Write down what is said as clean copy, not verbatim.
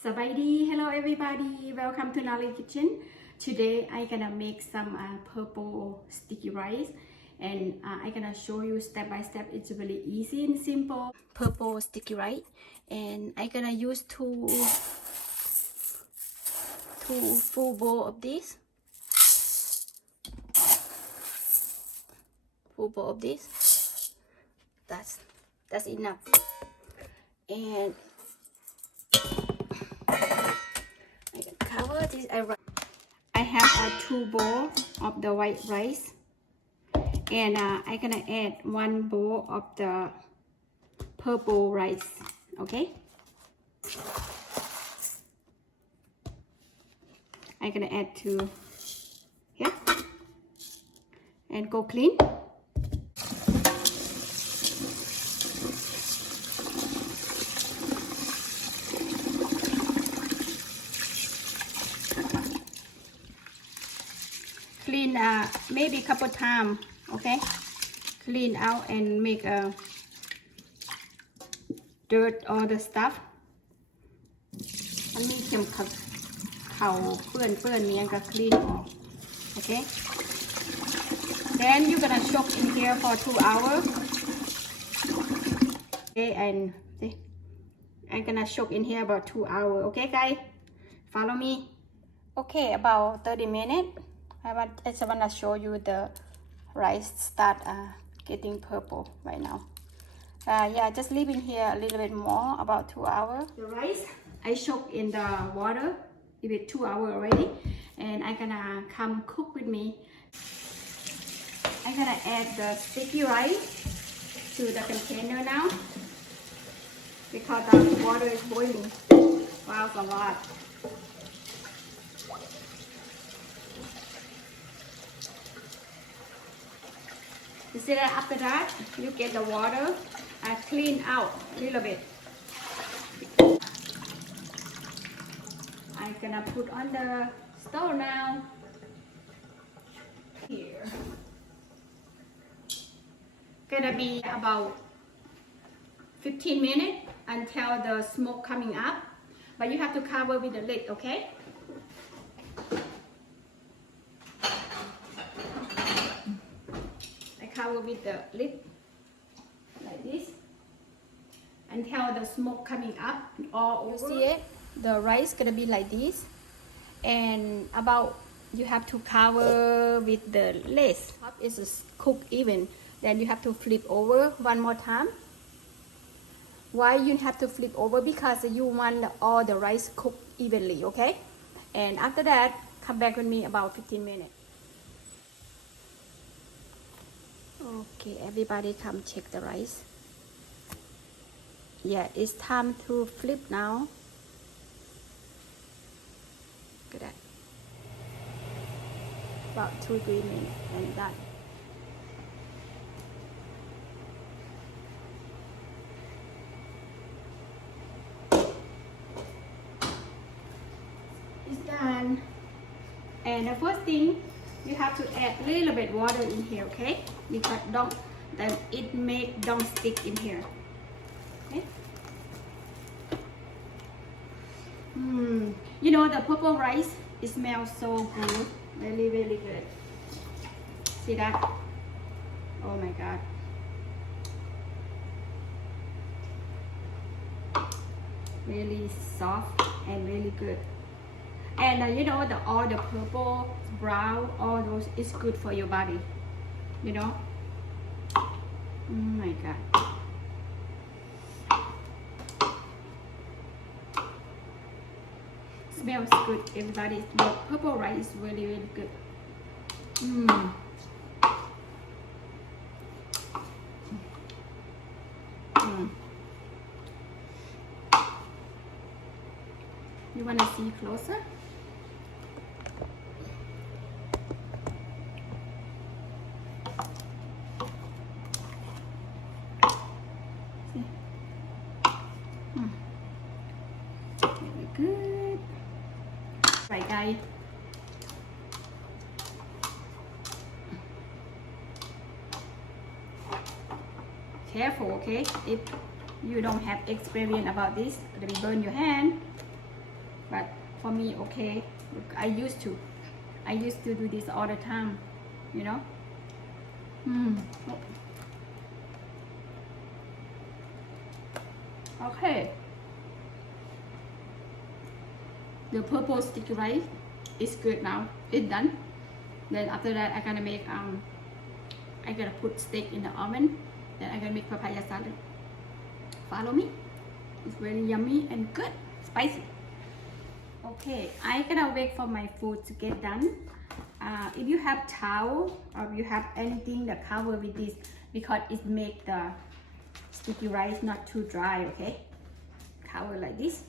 Sabaydi, hello everybody, welcome to Nali Kitchen. Today I gonna make some purple sticky rice and I gonna show you step by step. It's really easy and simple. Purple sticky rice, and I gonna use two full bowl of this. Full bowl of this. That's enough. And I can cover this. I have a 2 bowl of the white rice, and I'm gonna add 1 bowl of the purple rice. Okay, I'm gonna add to here and go clean. Clean maybe a couple times, okay? Clean out and make a dirt all the stuff. มันมีเข็มขัดเข่าเปื้อนนี้ก็ clean ออก okay? Then you're gonna soak in here for 2 hours. Okay, and see, I'm gonna soak in here about 2 hours. Okay, guys, follow me. Okay, about 30 minutes. I just wanna show you the rice start getting purple right now. Yeah, just leave in here a little bit more, about 2 hours. The rice I soak in the water about 2 hours already, and I'm gonna come cook with me. I'm gonna add the sticky rice to the container now because the water is boiling. Wow, it's a lot. You see that after that, you get the water clean out a little bit. I'm gonna put on the stove now. Here. Gonna be about 15 minutes until the smoke coming up, but you have to cover with the lid, okay? Cover with the lid like this until the smoke coming up all over. You see it? The rice gonna be like this, and about you have to cover with the lid. It's cooked even. Then you have to flip over one more time. Why you have to flip over? Because you want all the rice cooked evenly, okay? And after that, come back with me about 15 minutes. Okay, everybody come check the rice. Yeah, it's time to flip now. Look at that. About 2-3 minutes and done. It's done. And the first thing, you have to add a little bit water in here, okay? Because don't stick in here. Okay? You know the purple rice, it smells so good, really good. See that? Oh my god. Really soft and really good. And you know all the purple, brown, all those is good for your body. You know? Oh my god. Smells good, everybody. The purple rice is really good. You wanna see closer? Very good. Right, guys. Careful, okay? If you don't have experience about this, it will burn your hand. but for me, okay. I used to do this all the time, you know. Okay, the purple sticky rice is good now. It's done. Then after that, I'm gonna make I'm gonna put steak in the oven. Then I'm gonna make papaya salad. Follow me. It's very yummy and good, spicy. Okay, I'm gonna wait for my food to get done. If you have towel or if you have anything that cover with this, because it make the sticky rice not too dry, okay? Cover like this.